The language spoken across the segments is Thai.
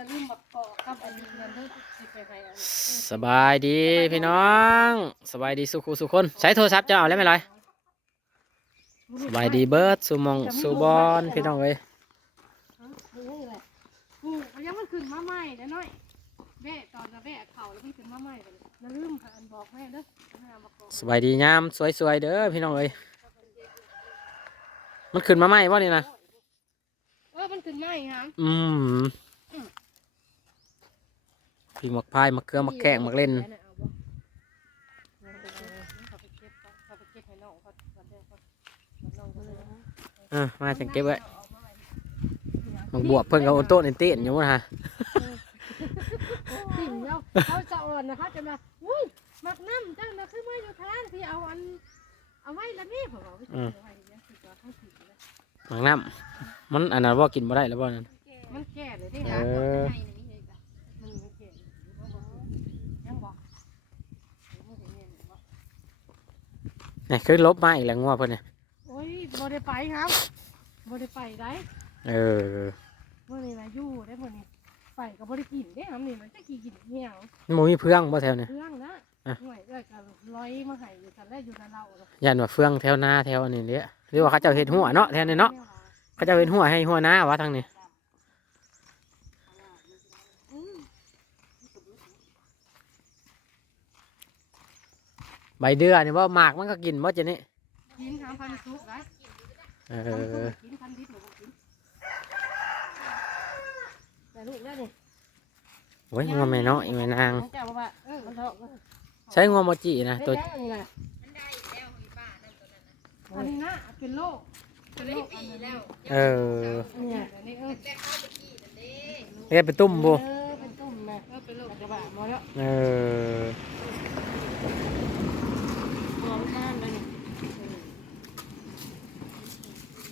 จะลืมบักกอกกับอันนี้เงินเด้อสิไปให้อันสบายดีพี่น้อง สบายดีสุขุสุขคนใช้โทรศัพท์จะเอาแล้วไหมลอยสบายดีเบิร์ดสุหมองสุบอลพี่น้องเอ้ยนี่แหละนี่เขายังมันขึ้นมาใหม่เด้อน้อยแม่ตอนน่ะแม่เข่าแล้วมันขึ้นมาใหม่กันอย่าลืมอันบอกแม่เด้อหาบักกอกสบายดียามสวยๆเด้อพี่น้องเอ้ยมันขึ้นมาไหมวะนี่นะเออมันขึ้นใหม่ฮะอืม พี่มักพายมักเครื่องมักแกงมักเล่นเขาไปเก็บก่อนเขาไปเก็บให้น้องเขาก่อนเด้อเขาน้องเขาเลยนะเออมาจังเก็บไว้มักบวบเพิ่นกับโอโต้เนเต้นอยู่มั้งฮะสิ่งเนาะเขาจะอ่อนนะคะจะมาอุ้ยมักน้ำจังนะคือมาอยู่ทางที่เอาอันเอาไว้ละนี่ผมบอกว่าจะเอาไว้เนี่ยคือจะทั้งผิดเลยมักน้ำมันอันนั้นว่ากินบ่ได้แล้วบ่นั่นมันแก่เลยที่เอหาอมันไม่แก่ยังบอก นี่คือลบมาอีกแล้วงัวเพิ่นเนี่ยโอ้ยบ่ได้ไปครับบ่ได้ไปได้เออเมื่อนี้นะอยู่ได้เมื่อนี้ไปก็บ่ได้กินได้ครับนี่มันจะกี่กินเหี่ยวมันบ่มีเพื่องบ่แถวเนี่ยเครื่องนะอะ หน่วยเอ้ยก็ร้อยมาให้อยู่กันแล้วอยู่กับเราเนาะยันว่าเฟืองแถวหน้าแถวอันนี้เลยหรือว่าเขาเจ้าเห็ดหัวเนาะแถวนี้เนาะเขาเจ้าเห็ดหัวให้หัวหน้าวะทางนี้ ใบเดือนี่ว่าหมากมันก็กินว่าจะนี่กินทำพันธุได้เอพันธุอกินพันธิษหนูบ่กินแต่ลูกได้นี่โอ้ยงัวแม่เนาะอีแม่นางเจ้าบอกว่าเออมันเถอะใช้งัวโมจินะตัวได้แล้วนี่นะอันนี้นะเป็นโรคเป็นโรคอันนั้นเออเนี่ยอันนี้เออเรียกไปตุ้มบูเออเป็นตุ่มแม่เออเป็นโรคกระบะหมอแล้วเออ หมอบ้านเลยนี่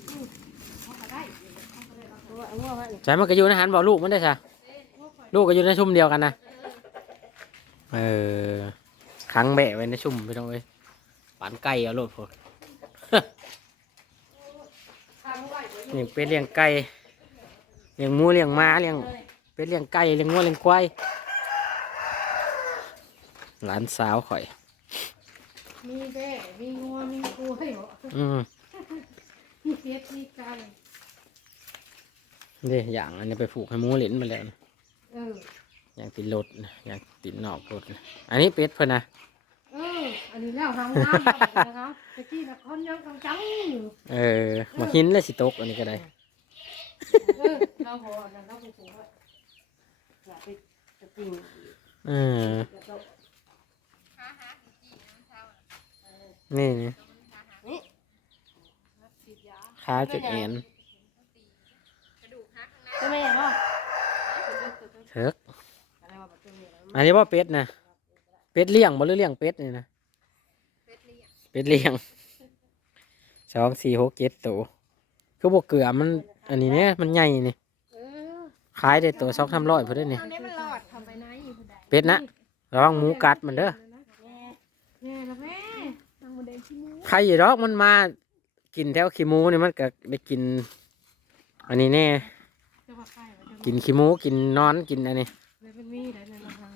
อืมเขาก็ได้ เอาไว้เอาไว้ไว้นี่ใช้มันก็อยู่ในหันบอกลูกมันได้ใช่ลูกก็อยู่ในชุ่มเดียวกันนะเออขังแบะไว้ในชุ่มไปตรงเอ้ยปานไก่เอาโลดพวกทางไว้ไว้เลี้ยงเป็ดเลี้ยงไก่เลี้ยงหมูเลี้ยงม้าเลี้ยงเลยเป็ดเลี้ยงไก่เลี้ยงงัวเลี้ยงควายหลานสาวข่อย มีแบ่มีงัวมีกล้วยเหรออืมมีเก็ดมีไก่ นี่อย่างอันนี้ไปผูกให้หมูเหลินมาแล้วนะเอออย่างติดรถนะอย่างติดนอกรถนะอันนี้เป็ดเพิ่นนะเอออันนี้แล้วทางน้ำนะคะตะกี้นะคนยังกังจังอยู่เออมาหินเลยสิตกอันนี้ก็ได้เออเราพอนะเราไปถูกว่าอย่าไปจะจริงเออจะต้องนี่นี่นี่ฉีดยาขาจุดเอ็น ใช่ไหมพ่อเถิกอะไรวะประตูเนี่ยอันนี้ว่าเป็ดนะเป็ดเลี้ยงบ่หรือเลี้ยงเป็ดนี่นะเป็ดเลี้ยงสองสี่หกเจ็ดตัวคือบวกเกลือมัน อันนี้เนี่ยมันใหญ่นี่เออขายได้ตัวสองสามร้อยพอได้เนี่ยอันนี้มันหลอดทำไปไหนอยู่คนใดเป็ดนะระวังหมูกัดมันเด้อแม่แม่ละแม่ทางโมเดลที่มูใครอยู่ดอกมันมากินแถวขี้หมูนี่มันก็ได้กิน อันนี้แน่จะ ว่าใครวะจะกินขี้หมูกินนอนกินอันนี้เลยเป็นมีได้ในลำพัง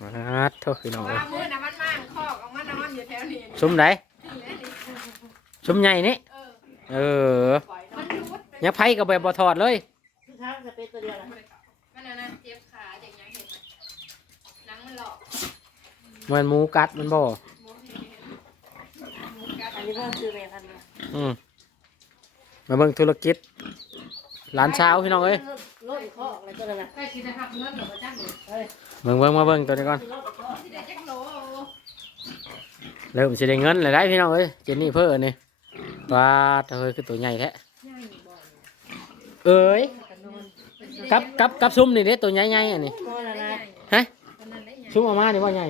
มาโทษพี่น้องเอ้ยว่ามือนะมันมั่งคอกออกมานอนอยู่แถวนี้ชุ่มไหนชุ่มใหญ่นี่เออมันยุดยังไผกับแบบบ่ถอดเลยทางจะเป็นตัวเดียวนะมันอันนั้นเจ็บขาอย่างเงี้ยเห็นไหมหนังมันหลอกเหมือนหมูกัดมันบ่หมูที่เห็นหมูกัดอันนี้ก็คือแม่พันธุ์อืม มาเบิ่งธุรกิจร้านเช้าพี่น้องเอ้ยรถข้ออะไรก็ได้นะใกล้ชิดนะครับเงินหรือว่าจ้างเลยเฮ้ยเบิ่งเบิ่งมาเบิ่งตัวนี้ก่อนรถข้อที่ได้จักโหลเริ่มสิได้เงินเลยได้พี่น้องเอ้ยเจนนี่เพิ่นนี่ปลาเฮ้ยคือตัวใหญ่แท้ง่ายบ่อยเอ้ยกันนอนกับกับกับซุ้มนี่เด้ตัวใหญ่ๆอันนี้นอนนะนะฮะมันนั่นได้ไงซุ้มออกมานี่ว่าใหญ่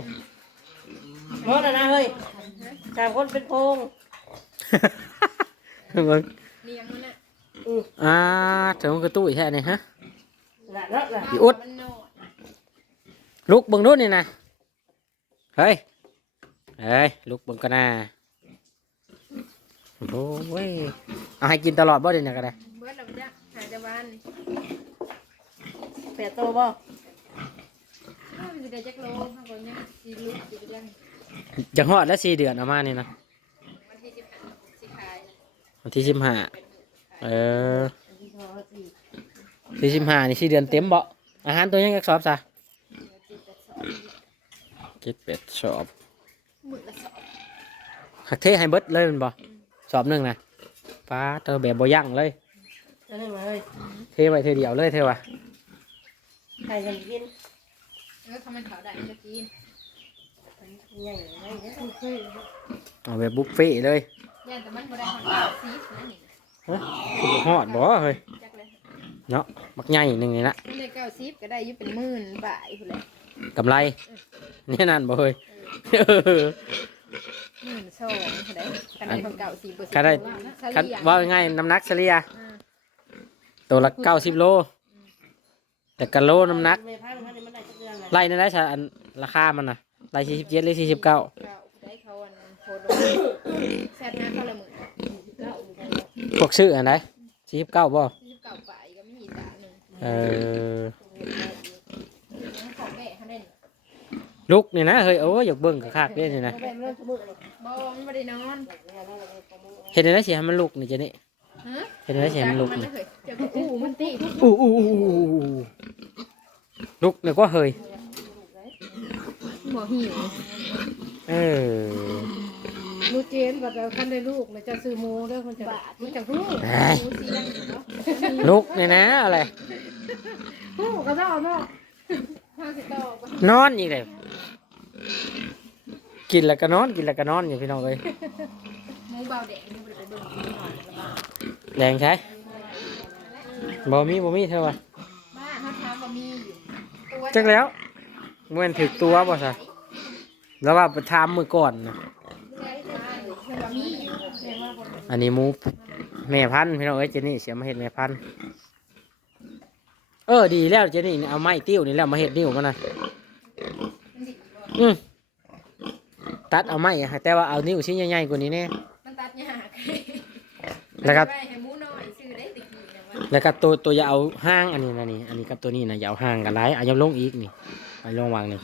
นอนนะนะเฮ้ยสามคนเป็นโพงเบิ่ง เลี้ยงมันน่ะอ่าเถึงมันคือตู้อีแท้นี่ฮะ ละละละอีอุด มันโนดลุกเบิ่งดูนี่นะเฮ้ยเฮ้ยลุกเบิ่งกันนะโอ้ยเอาให้กินตลอดบ่เดี๋ยวนี้ก็ได้เบิบิดแล้วจ้ะหายแต่วันนี่แปดโตบ่อ้าวมันสิได้จักโลข้างบนเนี่ยสิลุกสิไปยังจะฮอดแล้วสี่เดือนเอามานี่นะ วันที่สิบห้าสิขายนะ วันที่สิบห้าเป็นมือขายเออสี่สิบห้านี่สี่เดือนเต็มบ่อาหารตัวยังกักสอบซะเจ็ดแปดสองเจ็ดแปดสอบมือละสองหักเทให้เบิดเลยแมันบ่สอบหนึ่งนะป้าเธอแบบบ่ยั่งเลยจะได้มาเฮ้ยเทไว้เธอเดียวเลยเธอวะใครกันกินเออทำมันเขาได้จะกินใหญ่ไหมเนี่ยโอเคเอาแบบบุฟเฟ่ต์เลย ย่านแต่มันบ่ได้หอนซีสนั่นนี่นะคือบ่ฮอดบ่เฮ้ยจักเลยเนาะบักใหญ่หนึ่งนี่ละมันได้เก้าสิบก็ได้อยู่เป็นหมื่นบาทพุ่นแหละกำไรนี่นั่นบ่เฮ้ยเออ หมื่นสองก็ได้กันได้ของเก่าสี่เปอร์เซ็นต์ก็ได้ คันว่าง่ายน้ำหนักเฉลี่ยตัวละเก้าสิบโล แต่กะโลน้ำหนักไม่พังเขาเนี่ยมันได้จักเดือนเลยไล่ในได้ชะอันราคามันน่ะไล่สี่สิบเจ็ดหรือสี่สิบเก้าเก่าได้เขาอันโคโด แซ่บนะเขาละหมื่นเก้าพวกชื่ออันไหนสี่สิบเก้าบ่สี่สิบเก้าบาทก็ไม่มีตาหนึ่งเออของแม่เขาได้นี่ลูกนี่นะเฮ้ยโอ้ยอยากเบิ่งกะคักเด้นี่นะแม่ไม่ต้องมือเลยบ่มันไม่ได้นอนเห็นได้เสียให้มันลูกนี่เจนี่ฮะเห็นได้เสียให้มันลูกมันนี่เลยเจ้าก็อู้มันตีทุกอู้อู้อู้อู้อู้ลูกเนี่ยก็เฮ้ยบ่หิวเออ ลูกเจนบัดเราคันได้ลูกเลยจะซื้อหมูเด้อมันจะมันจะฮู้เอ้ยหมูสีดำอยู่เนาะลูกเนี่ยนะอะไรฮู้ก็ได้เนาะห้าสิบต่อไปนอนอีกเลยกินแล้วก็นอนกินแล้วก็นอนอยู่พี่น้องเอ้ยหมูเบาแดงนี่บ่ได้ไปเบิ่งกินหน่อยละบ้าแรงใช้บ่มีบ่มีเธอวะบ้าเขาถามว่ามีอยู่ตัวจักแล้วเมื่อนถึกตัวบ่ซะแล้วว่าไปถามมือก่อนนะ ใช่ใช่เพิ่นว่ามี อยู่แม่ว่าบ่ได้อันนี้หมูแม่พันธุ์พี่น้องเอ้ยเจนี่เสียมาเห็ดแม่พันธุ์เออดีแล้วเจนี่นี่เอาไม้ติ้วนี่แล้วมาเห็ดนิ้วมันนะมันสิบ่อืมตัดเอาไม้อะแต่ว่าเอานิ้วชิ้นใหญ่ๆกว่านี้แน่มันตัดยากแล้วก็ไปให้หมูน้อยซื้อได้ตะกี้นะว่าแล้วก็ตัวตัวอย่าเอาห้างอันนี้นะนี่อันนี้กับตัวนี้นะอย่าเอาห่างกันไรเอายำลงอีกนี่เอาลงวางนี่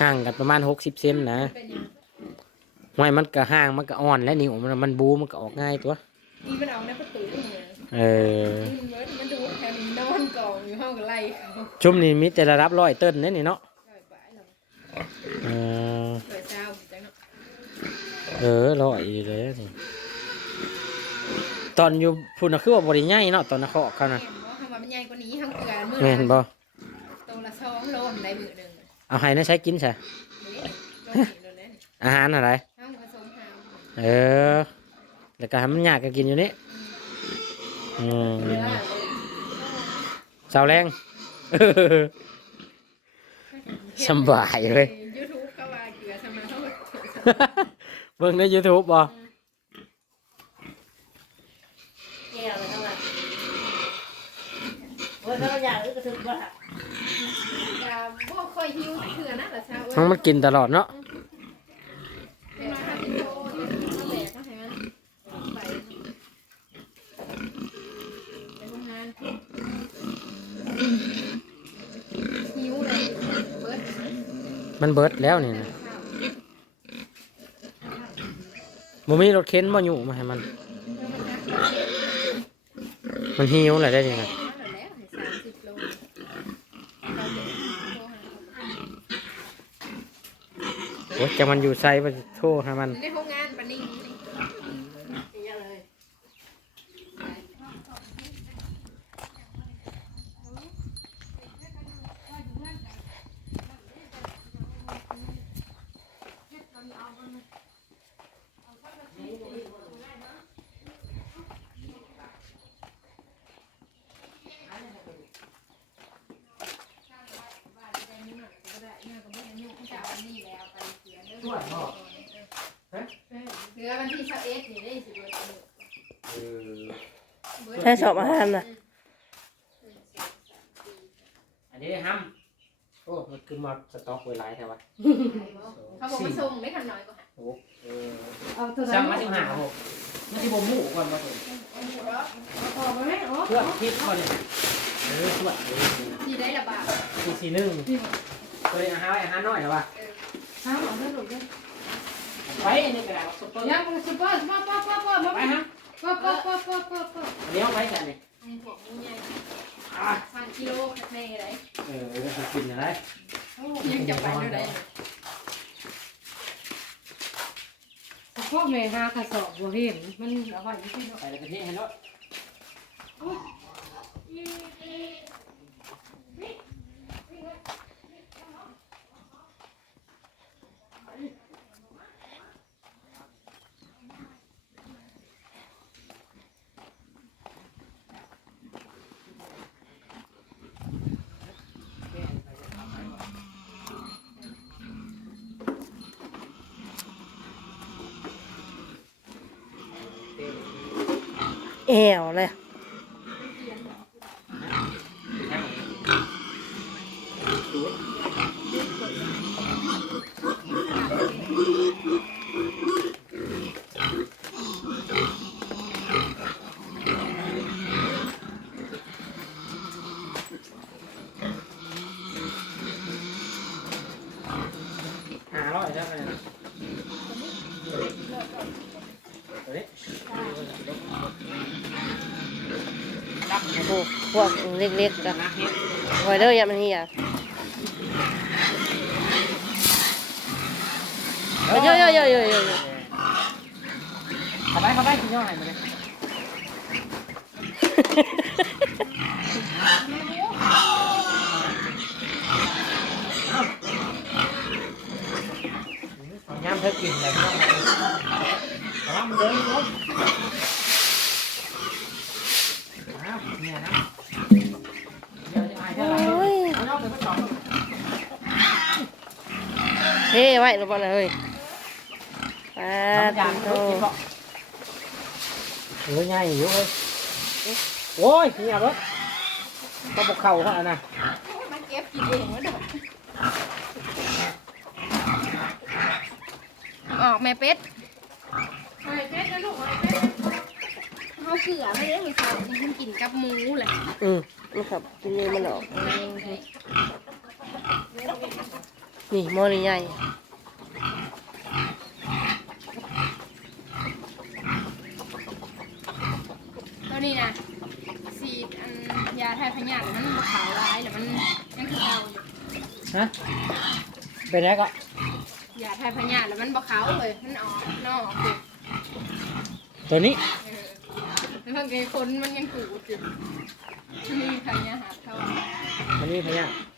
ห่างกันประมาณหกสิบเซนนะ เป็นหยังไม่มันก็ห่างมันก็อ่อนและนิ้วมันมันบูมันก็ออกง่ายตัวนี่มันเอาในประตูเนี่ยเออมันเบิดมันดูแถวนี้นอนกองอยู่ห้องกับไล่เขาชุ่มนี่มีแต่ระดับร้อยเติ้นเนี่ยนี่เนาะร้อยบาทแล้วเออเปิดเช้าจังเนาะเออร้อยอยู่เลยนี่ตอนอยู่พุ่นน่ะคือว่าบริง่ายเนาะตอนนักเคาะเขานะเห็นบ่ทำว่ามันใหญ่กว่านี้ทั้งเกลือมือแม่นบ่ตัวละสองโลมได้มือหนึ่งเอาให้นะใช้กินใช่นี่โลหนึ่งโลนั้นอาหารอะไร เออ แล้วก็ให้มันยากก็กินอยู่นี่อืมสาวแรงสำบายเลย ยูทูบก็ว่าเกลือทำไมเขาเบิ่งใน YouTube บ่แก้วเลยทั้งนั้นว่าถ้าอยากก็ถึงว่าอย่าบ่ค่อยหิวเถื่อนะละเช้าทั้งมันกินตลอดเนาะ เป็นมาทำเป็นโตเอาแบกมาให้มันไปไปโรงงาน หิวเลยเบิดมันเบิดแล้วนี่นะบ่มีรถเข็นบ่อยู่มาให้มัน มันหิวแหละได้ยังไงโอ้จะมันอยู่ไซบ่โทรให้มันในโรงงานปะนิ่ง เหลือวันที่สิบเอ็ดนี่ได้สิบเอ็ด ใช้สอบอาหารน่ะ อันนี้ห้ำโอ้มันคือมาสต็อกไว้หลายแท้วะเขาบอกมาส่งได้คันน้อยกว่าโอ้เออเอาตัวสั่งนั้มานสิบห้าหกมันสิบ่หมู่ก่อนมาส่งโอ้พอมาไหมอ๋อเพื่อนคิดก่อนเลยเออสวดที่ได้ระบาดสี่สี่หนึ่งตัวนี้อาหารอาหารน้อยเหรอวะห้ามเอาเด้อลูกเด้อไว้อันนี้กระดาษซุปเปอร์ยังมันซุปเปอร์ป้าป้าป้าป้ามาไปไปฮะ ป้าป้าป้าป้าป้าป้าอันนี้เอาไว้กันนี่อันนี้บอกมูใหญ่อะพันกิโลในอะไรเออจะกินอะไรยังจะไปเท่าไหร่พ่อแม่หากระสอบบัวเห็นมันเอาไว้ที่เนาะใส่กระเทียมให้เนาะ อวเลย หาร้อยแล้วกันนะตัวนี้ โอ้ พวกเล็กๆจ้ะนักเฮ็ดไว้เด้ออย่ามันเหี่ยเยอะๆๆๆๆเข้าไปเข้าไปกินย่อให้มาเลยยามเธอกินอะไรก็ต้องเอามันเดินลงเอาเนี่ยนะเดี๋ยวจะอายเท่าไหร่ โอ้ย เอาน้องไปทดสอบ เฮ้ไว้ลงมาเลยเฮ้ยปาน้ำยาดมันโตก็กินบ่เออง่ายอยู่เว้ยโอ้ยเนี่ยรถก็บกเข่าเขาอะนะมันเก็บกินเองวะเด้อออกแม่เป็ดไอ้เป็ดนะลูกไอ้เป็ดเขาเกลือไม่ได้มีเขาที่กินกับหมูแหละอืมนี่ครับกินเลยมันออก นี่หม้อนี่ใหญ่ตัวนี้นะสีดอันยาทายพยาธิมันบ่ขาวร้ายแต่มันยังคือเอาอยู่ฮะเป็นไงก็ยาทายพยาธิแล้วมันบ่ขาวเลยมันออกนอกเลยตัวนี้เออแล้วบางทีคนมันยังกูดอยู่มีพยาธิเข้ามันนี่พะเนี่ยเออยาของ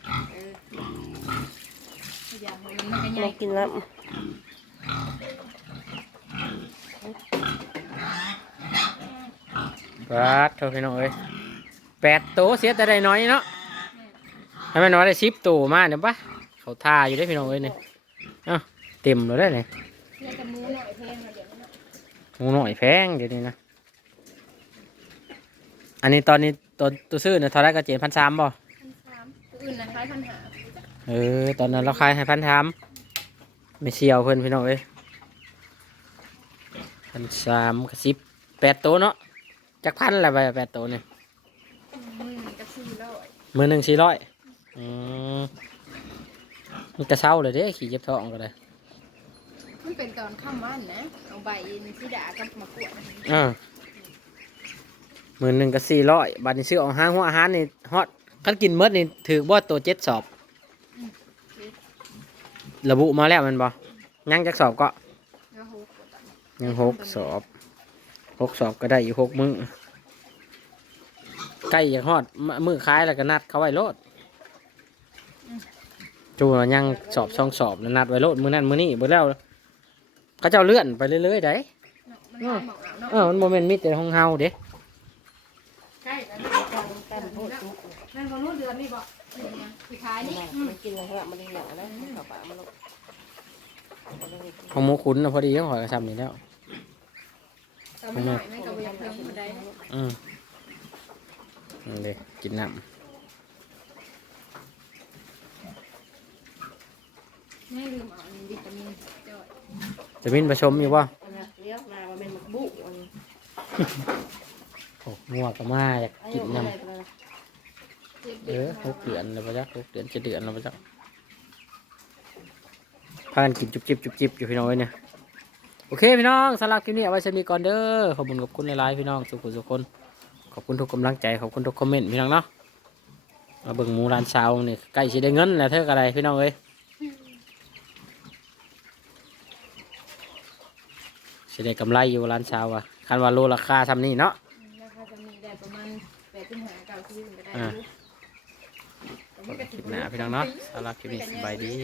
มันมันก็ใหญ่มากินแล้วปาดเท่าพี่น้องเอ้ยแปดตัวเสียแต่ได้น้อยเนาะให้มันน้อยได้สิบตัวมาเดี๋ยวปะเขาท่าอยู่ได้อพี่น้องเอ้ยเนี่ยเอ้าเต็มเลยได้เนี่ยเพื่อจะมูหน่อยเพลงมาเดี๋ยวมันหมูหน่อยแพงเดี๋ยวนี้นะอันนี้ตอนนี้ตัวตัวซื้อเนี่ยเท่าไรก็เจ็ดพันสามบ่พันสามตัวอื่นนะคล้ายพันหา เออ ตอนนั้นเราขายให้พันสามไม่เชียวเพื่อนพี่น้องเอ้ยพันสามกับสิบแปดตัวเนาะจากพันอะไรไปแปดตัวเนี่ยอืมกระซี่ร้อยมือหนึ่งสี่ร้อยอืมมันกระเช้าเลยเด้ขี่เจ็บท้องก็เลยมันเป็นตอนข้ามวันนะเอาใบซีดากับมะกรูดอ่ามือหนึ่งก็สี่ร้อยบาทนี้ซื้อเอาห้างหัวอาหารนี่ฮอตคันกินเมดนี่ถือว่าตัวเจ็ดสอบ ระบุมาแล้วแมันบ่ยังจักสอบก็แล้วหกกว่าตันยังหกสอบหกสอบก็ได้อยู่หกมือใกล้อยากฮอดมมือคล้ายแล้วก็นัดเขาไว้โลดจูว่ายังสอบช่องสอบแล้วนัดไว้โลดมือนั่นมือนี่เบิดแล้วเขาเจ้าเลื่อนไปเรื่อยๆได้มันหลายหมอกเอาเนาะเออมันโมเมนต์มิตรแต่ของเฮาเด้ใกล้แล้วกันโพดจุกนั่นบ่รู้เดือนนี่บ่ สุดท้ายนี่มันกินแล้วมันได้หยังแล้วข้าวปลามันลูกของหมูขุนนะพอดีเขาขอยกระซำนี่แล้วตอนมันหน่อยมันก็บ่อยากเพิ่มคนใดอืมนั่นเลยกินน้ไม่ลืมเอาอันวิตามินจ่อยำจะมินประชมอยู่ป่ะเลี้ยวมาว่าเป็นหมักบุอันนี้งัวก็มาอยากอากิยุนเท่าน้ไหร่ตัวนั้นำ เออหกเดือนแล้วปะจ๊ะหกเดือนเจ็ดเดือนแล้วปะจ๊ะพากันกินจุบจิบจุบจิบอยู่พี่น้องเอ้ยเนี่ยโอเคพี่น้องสำหรับคลิปนี้เอาไว้ชมีก่อนเด้อขอบคุณขอบคุณหลายๆพี่น้องสุขุสุขคน ขอบคุณทุกกำลังใจขอบคุณทุกคอมเมนต์พี่น้องเนาะมาเบิ่งหมูร้านเช้านี่ใกล้สิได้เงินแล้วเท่ากันไรพี่น้องเอ้ยสิได้กำไรอยู่ร้านเช้าอะคันว่าโลราคาทำนี่เนาะราคาจะมีได้ประมาณแปดถึงห้าเก้าที่ก็ได้อ่าแต่มันก็ คลิปหน้าพี่น้องเนาะสำหรับคลิปนี้สบายดี